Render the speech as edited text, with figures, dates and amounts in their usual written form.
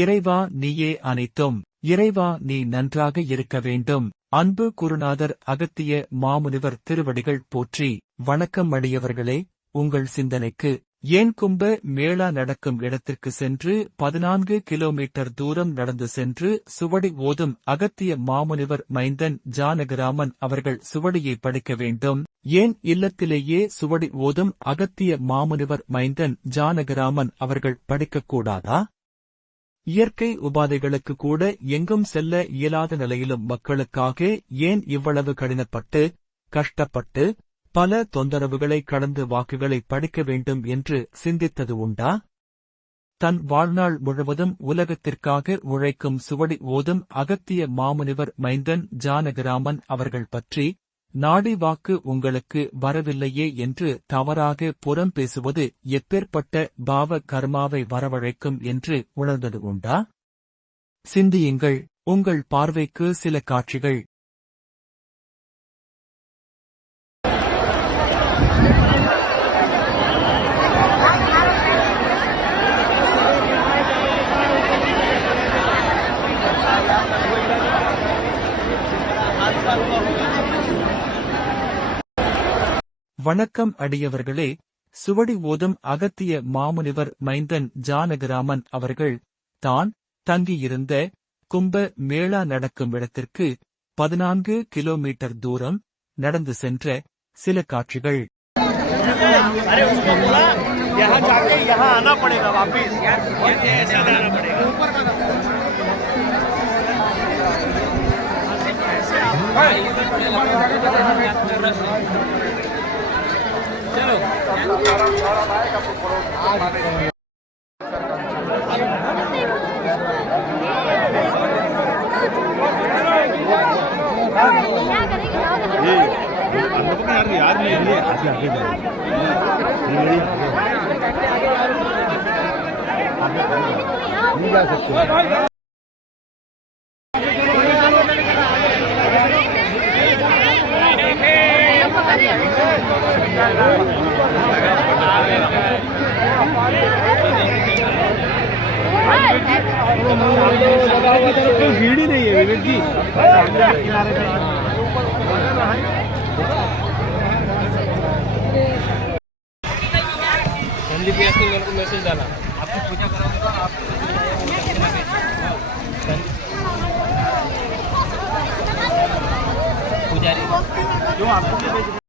இறைவா நீயே அனைத்தும். இறைவா நீ நன்றாக இருக்க வேண்டும். அன்பு குருநாதர் அகத்திய மாமுனிவர் திருவடிகள் போற்றி. வணக்கம் அடியவர்களே, உங்கள் சிந்தனைக்கு ஏன் கும்ப மேளா நடக்கும் இடத்திற்கு சென்று 14 கிலோமீட்டர் தூரம் நடந்து சென்று சுவடி ஓதும் அகத்திய மாமுனிவர் மைந்தன் ஜானகிராமன் அவர்கள் சுவடியை படிக்க வேண்டும்? ஏன் இல்லத்திலேயே சுவடி ஓதும் அகத்திய மாமுனிவர் மைந்தன் ஜானகிராமன் அவர்கள் படிக்கக்கூடாதா? இயற்கை உபாதைகளுக்கு கூட எங்கும் செல்ல இயலாத நிலையிலும் மக்களுக்காக ஏன் இவ்வளவு கடினப்பட்டு கஷ்டப்பட்டு பல தொந்தரவுகளை கடந்து வாக்குகளை படிக்க வேண்டும் என்று சிந்தித்தது உண்டா? தன் வாழ்நாள் முழுவதும் உலகத்திற்காக உழைக்கும் சுவடி ஓதும் அகத்திய மாமுனிவர் மைந்தன் ஜானகிராமன் அவர்கள் பற்றி நாடி வாக்கு உங்களுக்கு வரவில்லையே என்று தவறாக புறம் பேசுவது எப்பேற்பட்ட பாவ கர்மாவை வரவழைக்கும் என்று உணர்ந்தது உண்டா? சிந்தியுங்கள். உங்கள் பார்வைக்கு சில காட்சிகள். வணக்கம் அடியவர்களே, சுவடி ஓதும் அகத்திய மாமுனிவர் மைந்தன் ஜானகிராமன் அவர்கள் தான் தங்கியிருந்த கும்ப மேளா நடக்கும் இடத்திற்கு 14 கிலோமீட்டர் தூரம் நடந்து சென்ற சில காட்சிகள். भीड़ ही नहीं है विवेक जी। एनडीपीएस ने मेरे को मैसेज डाला, आपकी पूजा कराऊंगा, आप पुजारी जो आपको